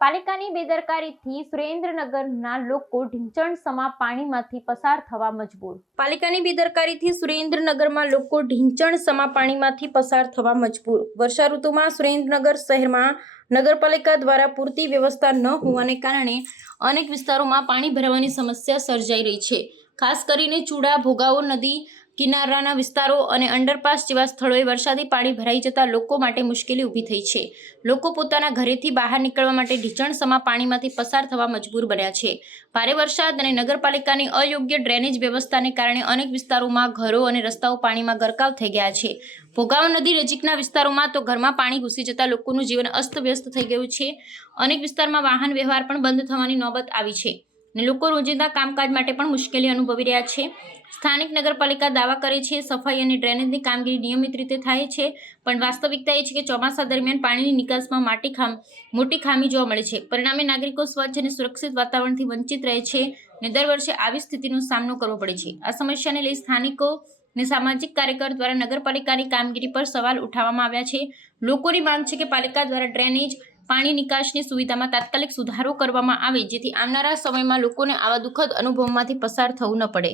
પાલિકાની બેદરકારીથી સુરેન્દ્રનગરના લોકો ઢીંચણસમા પાણીમાંથી પસાર થવા મજબૂર. પાલિકાની બેદરકારીથી સુરેન્દ્રનગરમાં લોકો ઢીંચણસમા પાણીમાંથી પસાર થવા મજબૂર. વર્ષા ઋતુમાં સુરેન્દ્રનગર શહેરમાં નગરપાલિકા દ્વારા પૂરતી વ્યવસ્થા ન હોવાને કારણે અનેક વિસ્તારોમાં પાણી ભરાવાની સમસ્યા સર્જાઈ રહી છે. ખાસ કરીને ચૂડા, ભોગાવો, નદી કિનારાના વિસ્તારો અને અંડરપાસ જેવા સ્થળોએ વરસાદી પાણી ભરાઈ જતા લોકો માટે મુશ્કેલી ઊભી થઈ છે. લોકો પોતાના ઘરેથી બહાર નીકળવા માટે ઢીંચણસમા પાણીમાંથી પસાર થવા મજબૂર બન્યા છે. ભારે વરસાદ અને નગરપાલિકાની અયોગ્ય ડ્રેનેજ વ્યવસ્થાને કારણે અનેક વિસ્તારોમાં ઘરો અને રસ્તાઓ પાણીમાં ગરકાવ થઈ ગયા છે. ભોગાવો નદી નજીકના વિસ્તારોમાં તો ઘરમાં પાણી ઘૂસી જતા લોકોનું જીવન અસ્તવ્યસ્ત થઈ ગયું છે. અનેક વિસ્તારમાં વાહન વ્યવહાર પણ બંધ થવાની નોબત આવી છે અને લોકો રોજિંદા કામકાજ માટે પણ મુશ્કેલી અનુભવી રહ્યા છે. સ્થાનિક નગરપાલિકા દાવા કરે છે સફાઈ અને ડ્રેનેજની કામગીરી નિયમિત રીતે થાય છે, પણ વાસ્તવિકતા એ છે કે ચોમાસા દરમિયાન પાણીની નિકાસમાં મોટી ખામી જોવા મળે છે. પરિણામે નાગરિકો સ્વચ્છ અને સુરક્ષિત વાતાવરણથી વંચિત રહે છે અને દર વર્ષે આવી સ્થિતિનો સામનો કરવો પડે છે. આ સમસ્યાને લઈ સ્થાનિકો અને સામાજિક કાર્યકર દ્વારા નગરપાલિકાની કામગીરી પર સવાલ ઉઠાવવામાં આવ્યા છે. લોકોની માંગ છે કે પાલિકા દ્વારા ડ્રેનેજ, પાણી નિકાસની સુવિધામાં તાત્કાલિક સુધારો કરવામાં આવે, જેથી આવનારા સમયમાં લોકોને આવા દુઃખદ અનુભવમાંથી પસાર થવું ન પડે.